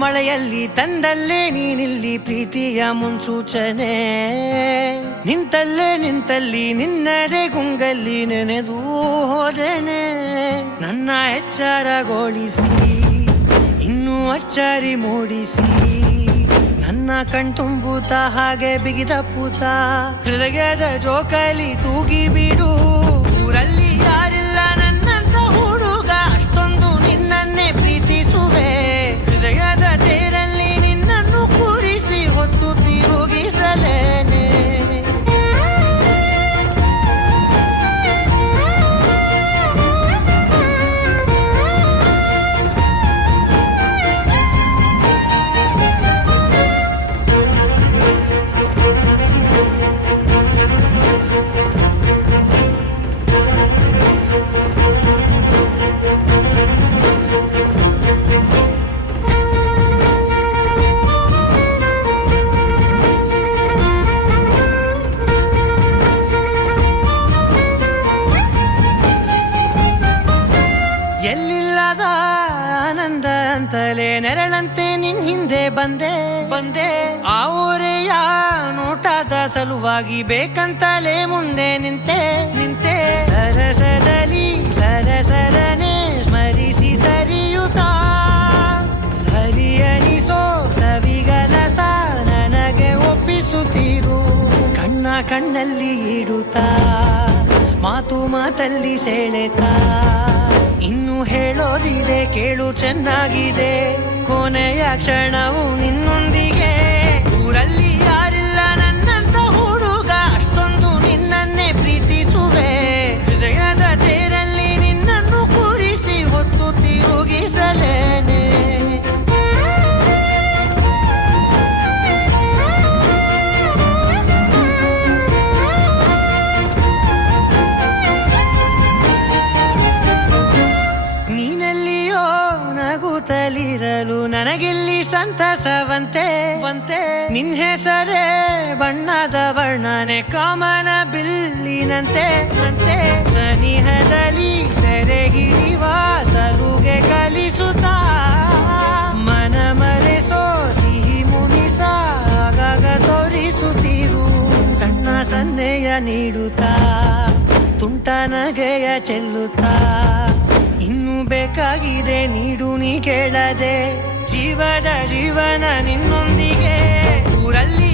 ಮಳೆಯಲ್ಲಿ ತಂದಲ್ಲೇ ನೀನಿಲ್ಲಿ ಪ್ರೀತಿಯ ಮುನ್ಸೂಚನೆ, ನಿಂತಲ್ಲಿ ನಿನ್ನದೇ ಗುಂಗಲ್ಲಿ ನೆನೆದು ಹೋದೆನೆ. ನನ್ನ ಎಚ್ಚರಗೊಳಿಸಿ ಇನ್ನೂ ಅಚ್ಚರಿ ಮೂಡಿಸಿ, ನನ್ನ ಕಣ್ತುಂಬುತ್ತ ಹಾಗೆ ಬಿಗಿದ ಪೂತ ಹೃದಯದ ಜೋಕಾಲಿ ತೂಗಿ ಬಿಡು. ಊರಲ್ಲಿ ಯಾರಿಲ್ಲ ನನ್ನಂತ ಹುಡುಗ, ಅಷ್ಟೊಂದು ನಿನ್ನನ್ನೇ ಪ್ರೀತಿಸುವೆ. ಹೃದಯದ ತೇರಲ್ಲಿ ನಿನ್ನನ್ನು ಕೂರಿಸಿ ಹೊತ್ತು ತಿರುಗಿಸಲೇನೆ. ಎಲ್ಲಿಲ್ಲದ ಆನಂದ ಅಂತಲೇ ನೆರಳಂತೆ ನಿನ್ ಹಿಂದೆ ಬಂದೆ. ಆ ಊರೆಯ ನೋಟದ ಸಲುವಾಗಿ ಬೇಕಂತಲೇ ಮುಂದೆ ನಿಂತೆ. ಸರಸದಲ್ಲಿ ಸರಸರನೆ ಸ್ಮರಿಸಿ ಸರಿಯುತ್ತಾ, ಸರಿಯನಿಸೋ ಸವಿಗನಸ ನನಗೆ ಒಪ್ಪಿಸುತ್ತೀರು. ಕಣ್ಣಲ್ಲಿ ಇಡುತ್ತಾ, ಮಾತಲ್ಲಿ ಸೆಳೆತಾ, ಇನ್ನು ಹೇಳೋದಿದೆ ಕೇಳು ಚೆನ್ನಾಗಿದೆ. ಕೊನೆಯ ಕ್ಷಣವು ನಿನ್ನೊಂದಿಗೆ. ಊರಲ್ಲಿ ಯಾರಿಲ್ಲ ನನ್ನಂತ ಹುಡುಗ, ಅಷ್ಟೊಂದು ನಿನ್ನನ್ನೇ ಪ್ರೀತಿಸುವೆ. ಹೃದಯದ ತೇರಲ್ಲಿ ನಿನ್ನನ್ನು ಕೂರಿಸಿ ಹೊತ್ತು ತಿರುಗಿಸಲೇನೆ. ನೀನೆಲ್ಲಿಯೋ ನಗುತ್ತಲಿರಲು ನನಗಿಲ್ಲಿ ಸಂತಸವಂತೆ. ನಿನ್ ಹೆಸರೇ ಬಣ್ಣದ ವರ್ಣನೆ ಕಾಮನ ಬಿಲ್ಲಿನಂತೆ. ಸನಿಹದಲ್ಲಿ ಸೆರೆ ಹಿಡಿಯುವ ಸಲುಗೆ ಕಲಿಸುತ್ತಾ, ಮನ ಮರೆಸೋ ಸಿಹಿ ಮುನಿಸ ಆಗಾಗ ತೋರಿಸುತ್ತೀರು. ಸಣ್ಣ ಸನ್ನೆಯ ನೀಡುತ್ತಾ, ತುಂಟ ನಗೆಯ ಚೆಲ್ಲುತ್ತಾ, ಇನ್ನು ಬೇಕಾಗಿದೆ ನೀಡು ನೀ ಕೇಳದೆ. ಜೀವನ ನಿನ್ನೊಂದಿಗೆ. ಊರಲ್ಲಿ